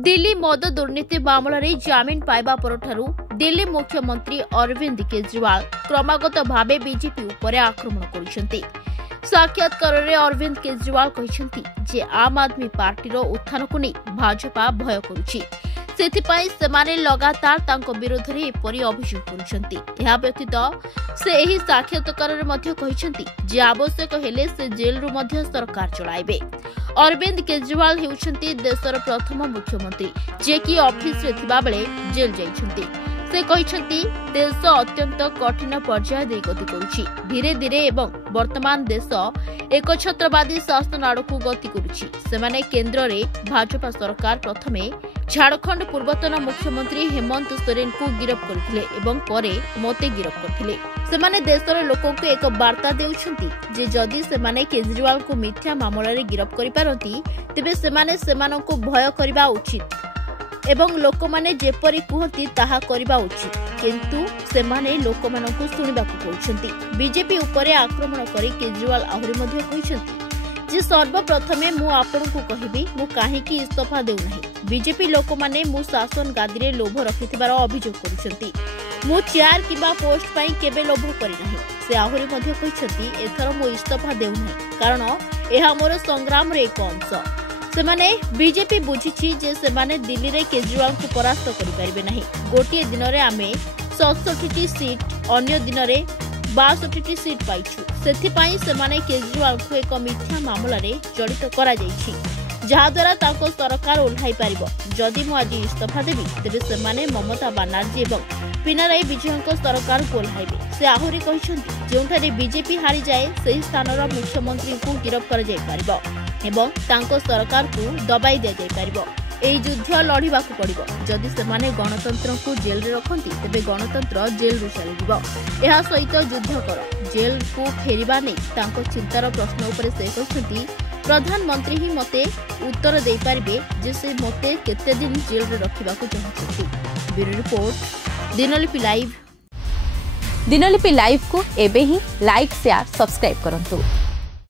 दिल्ली मद दुर्नीति मामलें जमीन पाइबा परठारु दिल्ली मुख्यमंत्री अरविंद केजरीवाल क्रमागत भावे बीजेपी उपर आक्रमण करिसेंती। साक्षात्कार में अरविंद केजरीवाल कहिसेंती जे आम आदमी पार्टी उत्थान को नहीं भाजपा भय करुछि, सेथिपाई सेमाने लगातार तांको विरोध में एपरी अभियोग करुछंती। एहा व्यतीत से एही साक्षात्कार में मध्य कहिसेंती जे आवश्यक हेले से जेल रु मध्य सरकार चलाइबे। अरविंद केजरीवाल हेउछंती देशर प्रथम मुख्यमंत्री जे कि ऑफिस रे थिबा बेले जेल जाइछंती। से कहिसेंती देश अत्यंत कठिन पर्याय दे गति करुछि, धीरे धीरे एवं वर्तमान देश एक छत्रवादी शासन आड़कू गति करुछि। सेमाने केंद्र रे भाजपा सरकार प्रथमे झारखंड पूर्वतन मुख्यमंत्री हेमंत सोरेन को गिरफ्त करथिले एवं परे मते गिरफ्त करथिले। सेमाने देशर लोकों को एक वार्ता देउछंती जे जदि सेमाने केजरीवाल को मिथ्या मामला रे गिरफ्त करि पारंती तेबे सेमाने सेमानंको भय करिबा उचित एवं लोकमाने जेपरी कहती ताहा करिबा उचित, किंतु सेमाने लोकमानंको सुनिबाकू कहउछंती। बीजेपी उपरे आक्रमण करी केजरीवाल आहुरी मध्य कहिसेंती जे सर्वप्रथमे मु आपनकू कहिबी मु काहेकि इस्तीफा देउ नाही। बीजेपी लोकमाने मु शासन गादी रे लोभ रखिथिबार अभियोग करुछंती। मु चेयर किबा पोस्ट पई केबे लोभ करि नाही। से आहुरी मध्य कहिसेंती एथर मु इस्तीफा देउ नाही कारण एहा मोर संग्राम रे एक अंश। सेमाने बीजेपी बुझिछि जे सेमाने दिल्ली रे केजरीवाल को परास्त करि परिबे नाही। गोटिए दिन रे आमे 67टी सीट अन्य दिन रे 62टी सीट पाइछु। सेथिपाई सेमाने केजरीवाल को एक मिथ्या मामला रे जड़ित करा जाइछि जहा द्वारा ताको सरकार ओल्हाई पारिबो। जदि मु आज इस्तीफा देबी तेबे सेमाने ममता बनर्जी एवं पिनाराई विजयन को सरकार को ओल्हाइबे। से आहुरी कहिसेंती जेउठारे बीजेपी हारी जाए सही स्थानर मुख्यमंत्री को गिरफ्त करा जाय पारिबो एवं तांको सरकार को दबाई दिया जाय पारिबो। एई युद्ध लढिबाकू पड़िबो। जदि सेमाने गणतंत्र को जेल रे रखंती तेबे गणतंत्र जेल रु चलीजिबो। एहा सहित युद्ध कर जेल को फेरिबा नै तांको चिंतार प्रश्न उपरे से कहिसेंती प्रधानमंत्री ही मते उत्तर दे पारिबे जे से मते केते दिन जेल रे रखिबाकू चाहछंती। Bureau report Dinalipi live. Dinalipi live को एबे ही लाइक शेयर सब्सक्राइब करंतु।